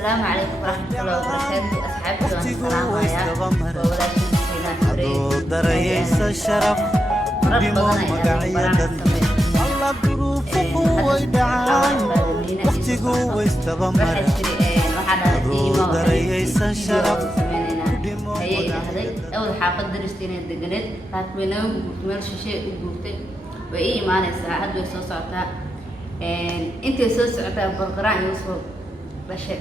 السلام عليكم ورحمة الله وبركاته أصحابي السلام عليكم وولادي دريس الشرف بما مقعيدا الله ظروفه ويدعان وقتكو ويستغمر دريس الشرف هي هذي أول حافظ درستين الدجنات فاتمنى وتمر شيء وجوته وأي معنى الساعة ويسوع صعتها أنت يسوع صعتها بالقراءة يوسف بشر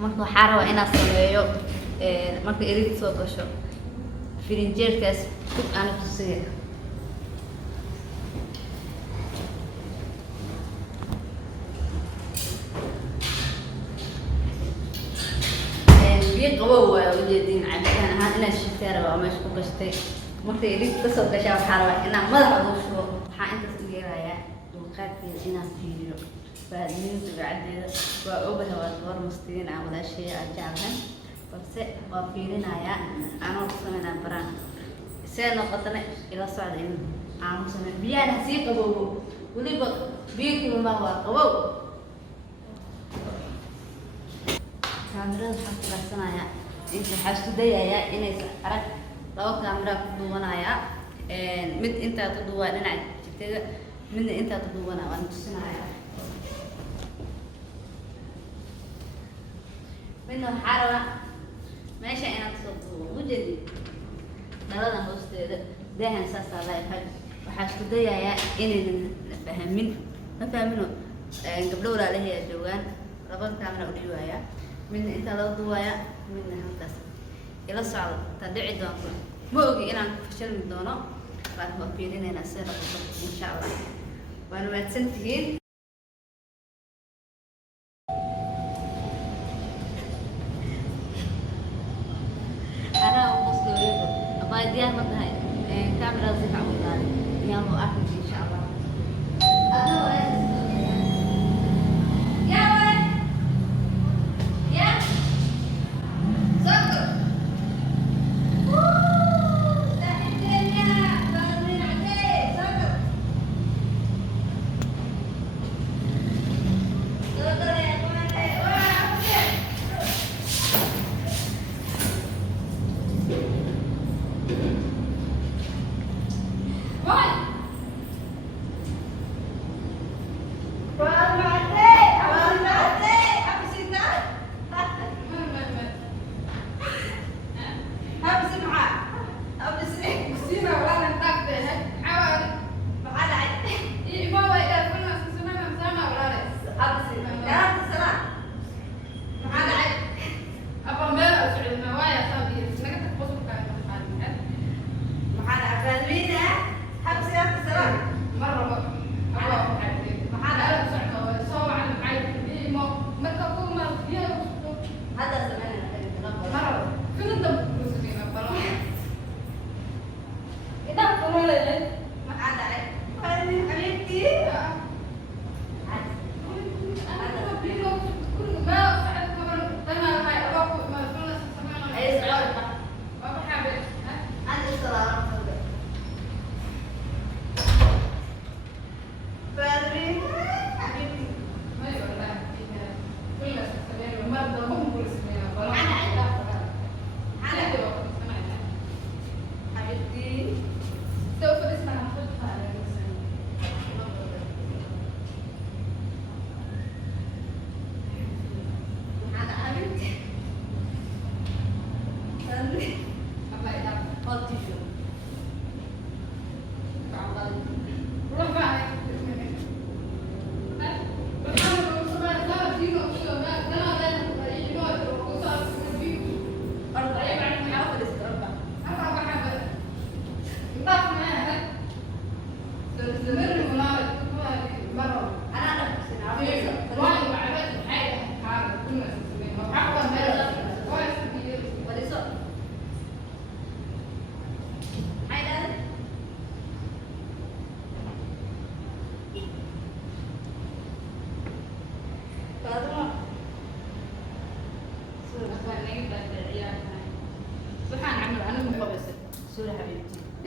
marka waxaa rabaa inaan sameeyo marka erid soo gasho firinjeerkaas dib aan tusiyo biyo qabow waa ujeedin cabitaan ahaan inaan shitay rabaa meesha ku gashtay marka erid ka soo gashaa waxaa rabaa inaan madaxa ugu shubo waxaa intaas u yeelayaa dulqaadkeeda inaan fiiriyo فهذين بعدين وأوجه وأدوار مستين أو لا شيء أجعلهم بس وفيرنا يا أنا وصلنا بران سنة قطنا إلى الصعيد أنا وصلنا بيان هسيق أبوه ولي بيك ما هو أبوه كاميرا حتى بسنا يا أنت حاسس ديا يا إني أرك لو كاميرا بدونا يا مد أنت تدونا نعد من أنت تدونا وأنت سنا يا منه حارة ماشي أنا تصدق وجدي دلنا هوست ده أساس الله يفعل وحشت ده يا إني نفهمين ما فهمينه قبل ولا له يا جوان ربنا كاميرا وجوايا من أنت لو ضوايا من هندسة إلى صعب تدعي دون مو أجي أنا فشل من دونه راح وفيرين أنا سير إن شاء الله وأنا ما تسنتين ديار مدهاي كاميرا زيفع وطالي يلا أحمد إن شاء الله يا وين يا سكر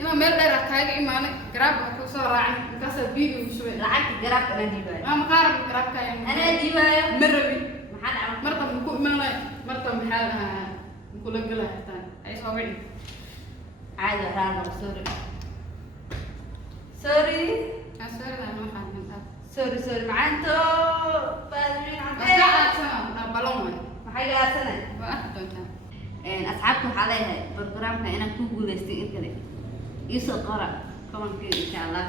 إما ميل غير كايق إما قراب كوسو راعي كاسة بيجي وشوي لعبت قراب أنا ديبايا ما مقارب قراب كايق أنا ديبايا مربي مرة بنكون مرة محلها نقول لك لها حتى أي صوبين عادي رانا سوري أسأل أنا ما فاهم سوري معناتو فاهمين بس عن لا أسمع بالون maxay gaarsanay وأحد أنت asxaabtu waxaa leeyahay barnaamijka inaan ku guuleystay in kale isoo qora commentkii insha Allah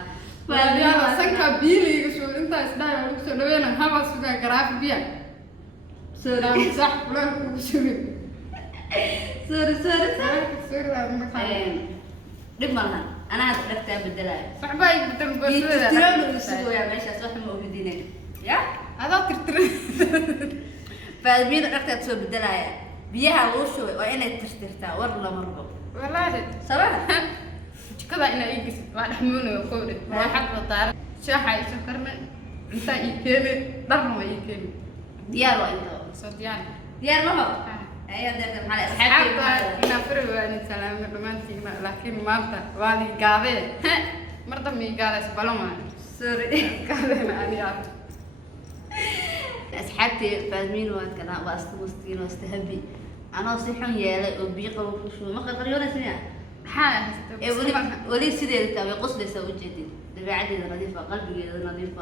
يا سنك بيلي شو أنت إسمعي ولا شو لوين هوا سوى جراف بيا سوري صح ولا شو sorry سوري لا ما فاهم dhib malahan anaa dhagtaa bedelayo صعبة بتنبسط tirtirano isugu yaa meeshaas wax ma ogidinay ya هذا ترتر faadmiina dhagtaad soo bedelaya biyaha loo shubay waa inay tirtirtaa war lama rabo والله sabab كذا إنا يجلس واحد حمونه وكوده واحد بطار شاحة يسكرنا أنت يكمل ضرب ما يكمل diyaar waa inta صوت يعني diyaar ma ho ayaa dadka maxaa asxaabtii حتى إنا فرق وأنا سلام رومانتي لكن ما أنت والي قاعدة مرة مي قاعدة سبلوما sorry قاعدة أنا يا asxaabtii faadmiin waa kana waa istamustiin oo istahabi anoo si xun yeelay oo biyo qabo ku shubo ma qarqaryoonaysinya حاجة weli sideeda taa way qoslaysaa ujeedin dabeecadeeda nadiifa qalbigeeda nadiifa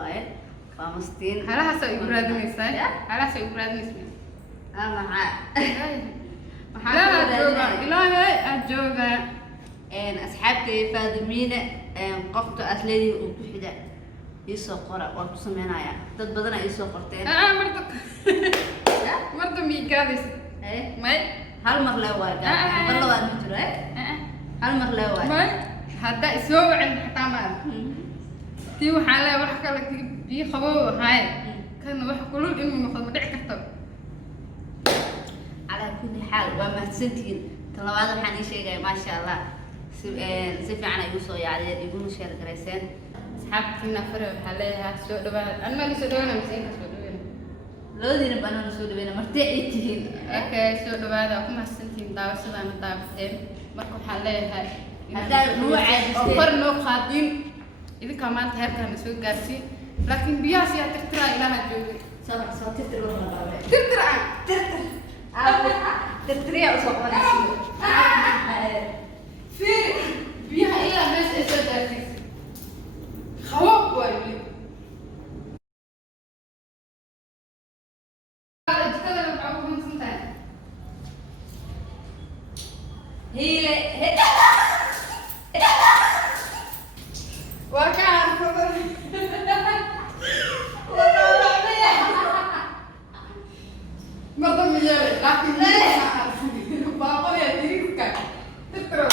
waa mastiin هلا هسه يبرد نساء هلا هسه يبرد نساء maxaa لا جوجا إلهي أجوجا asxaabtii faadimiina qofka asleedii uu ku xidha isoo qora waan ku sameynaya dad badan ay isoo qorteen مرة مي قاعدة ما hal mar lee waa mar labaad ma jiro hal mar lee waa ما هذا يسوي عند حتى ما تي وحالة وحكى لك بي خبوه هاي كان وح كلون إنه مخدم دع كتب على كل حال ومحسنتين طلبات waxaan ii sheegay ma sha Allah si fiican ay u soo yaaceen iguna sheer gareyseen asxaabtina fare waxa leeyahay soo dhawaad anma li soo dhawaana miseen ka soo dhawaana loodina banana soo dhaweena martay ay tihiin okay soo dhawaada ku mahadsantiin daawashadana daawteen marka waxa leeyahay hadaa noo caadisay oo far noo qaadin idinka maanta heerkan soo gaarsiin laakiin biyaha si tirtira ilaaha joogay soo tirtiro tirtira tirtiriya usoo qoraysi فين بيها إلا بس إسداتي خواب واربي أتكلم معكم من سنتين هي وكان ما ضم يالي لكن باقول يا ديرك تترى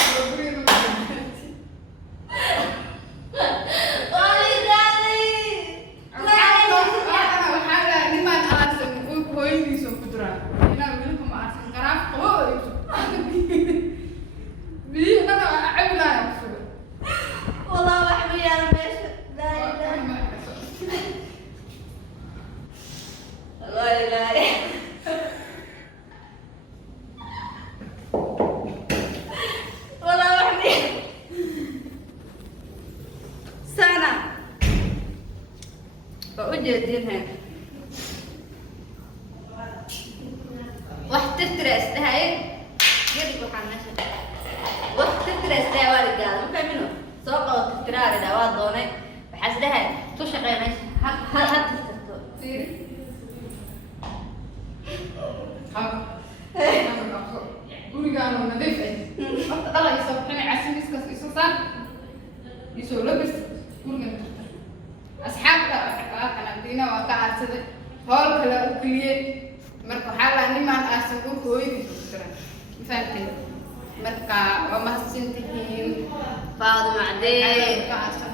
ujeedinha wax tirtiraas dhahay gedi waxaan meesha wax tirtiraas dhahay waa ligaada ma fahmino soo qabo tirtiraari dhaa waa doonay waxaas dhahay tu shaqeynaysa ha tirtirto fiiri gurigaan oo nadiif ah horta dhalayso inay casimiskaas isu saar isoo labis gurigan asxaabta waxaan diina waa ka aarsaday hool kale u keliyay marka waxaa la nimaan aarsan dhulka hooyadiisa ku jira mafahamtay marka waa mahadsantihiin faaduma cadee ka aarsan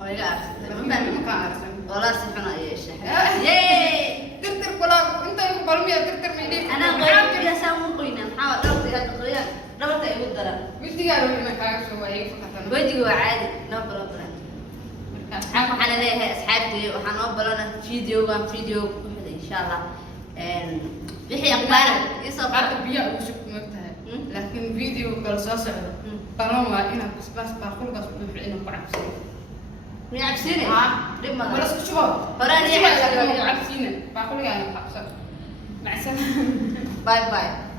oo iga aarsatay ma ma fahmino ka aarsan walaa si xun ayay shaxay yee tirtir kula inta igu balmiya tirtir ma idhiin anaa qoybiga saan u qoyna maxaa dhawrta ila qoyaan dhabarta igu dara wijigaa wixii kaaga soo waayay fakatan wajiga waa caadi noo kala daran waxaan leeyahay asxaabtii waxaan oo balana videogan video ku xidhay insha Allah wixii aqbaar isoo بعد بيا وشوف مقتها لكن فيديو قال صاصع قالوا إنا بس باخذ قص بحين وقعد سنة من عبسيني لما ولا شو هراني عبسينة باخذ يعني قصة باي باي